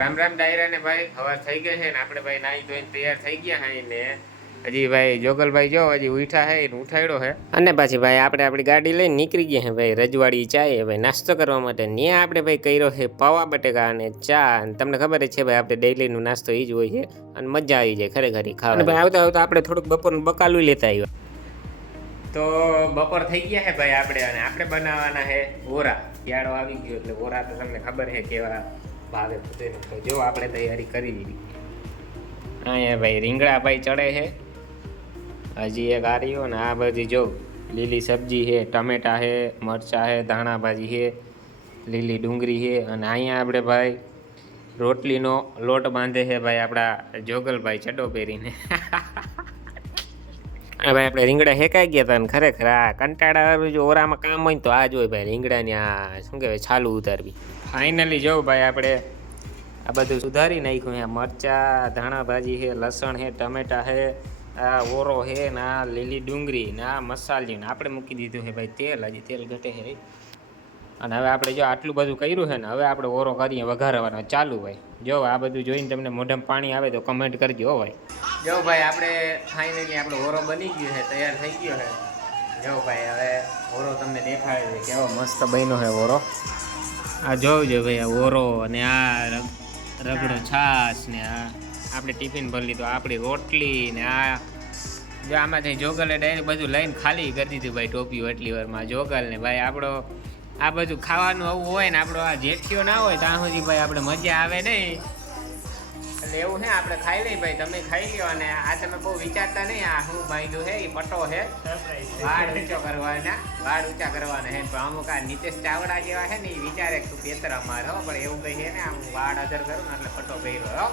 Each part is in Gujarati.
રામ રામ ડાયરા ને ભાઈ હવા થઈ ગઈ છે ને આપણે ભાઈ નાઈ ધોઈને તૈયાર થઈ ગયા હા ને. હજી ભાઈ જોગલભાઈ જો હજી ઉઠા હે ઉઠાડ્યો હે અને પછી ભાઈ આપણે આપણી ગાડી લઈને નીકળી ગયા હે ભાઈ રજવાડી ચાય ભાઈ નાસ્તો કરવા માટે. ત્યાં આપણે ભાઈ કર્યો છે પાવા બટેકા અને ચા. અને તમને ખબર છે ભાઈ આપણે ડેઈલીનો નાસ્તો એ જ હોય છે. અને મજા આવી જાય ખરેખર ખાવા ભાઈ આવતા આવતા આપણે થોડુંક બપોરનું બકાલું લેતા આવ્યા તો બપોર થઈ ગયા છે ભાઈ આપણે અને આપણે બનાવવાના છે ઓરા શિયાળો આવી ગયો એટલે ઓરા તો તમને ખબર છે કેવા ભાવે બધાને. તો જો આપણે તૈયારી કરી દીધી અહીંયા ભાઈ રીંગણા ભાઈ ચડે છે. હજી એક આર્યો ને આ બધી જો લીલી સબ્જી છે, ટમેટા છે, મરચાં છે ધાણા ભાજી છે, લીલી ડુંગળી છે અને અહીંયા આપણે ભાઈ રોટલીનો લોટ બાંધે છે ભાઈ આપણા જોગલભાઈ ચડો પહેરીને હા ભાઈ આપણે રીંગણા હેકાઈ ગયા હતા ખરેખર આ કંટાળા જો ઓરામાં કામ હોય ને તો આ જોઈ ભાઈ, રીંગણાની આ, શું કહેવાય, છાલું ઉતારવી. ફાઇનલી જો ભાઈ આપણે આ બધું સુધારી નાખ્યું અહીંયા મરચાં ધાણા ભાજી છે, લસણ છે, ટમેટા છે, આ ઓરો છે ને આ લીલી ડુંગળી ને આ મસાલી ને આપણે મૂકી દીધું છે ભાઈ, તેલ, હજી તેલ ઘટે છે. અને હવે આપણે જો આટલું બધું કર્યું છે ને હવે આપણે ઓરો કરીએ વઘારવાનો. ચાલુ ભાઈ. જો આ બધું જોઈને તમને મોઢામાં પાણી આવે તો કમેન્ટ કરજો ભાઈ. જો ભાઈ આપણે ફાઇનલી આપણો ઓરો બની ગયો છે તૈયાર થઈ ગયો છે. જો ભાઈ હવે ઓરો તમને દેખાડે છે. કેવો મસ્ત બન્યો છે ઓરો. આ જોવજો ભાઈ આ ઓરો અને આ રગ- રગડો છાશ ને આ આપણે ટિફિન ભરી લીધું. આપણી રોટલી ને આ જો આમાંથી જોગલે ડાયરેક્ટ બધું લઈને ખાલી કરી દીધું ભાઈ ટોપી એટલી વારમાં જોગલ ને ભાઈ આપણો આ બધું ખાવાનું આવું હોય ને આપણો આ જેઠિયો ના હોય, ત્યાં સુધી ભાઈ આપણે મજા આવે નહીં. એટલે એવું હે આપણે ખાઈ લઈએ ભાઈ, તમે ખાઈ લ્યો અને આ તમે બહુ વિચારતા નહીં, આ શું બાંધ્યું છે, એ પટ્ટો છે. વાળ ઊંચો કરવાના, વાળ ઊંચા કરવાના હે પણ અમુક આ નીતેશ ચાવડા જેવા છે ને, એ વિચારે તું પેતર અમારે હો પણ એવું કહીએ ને, આમ વાળ અધર કરું ને એટલે પટ્ટો પહેર્યો હો.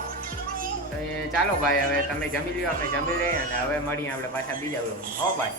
ચાલો ભાઈ, હવે તમે જમી લ્યો, આપણે જમી લઈએ અને હવે મળીએ આપણે પાછા બીજા હો ભાઈ.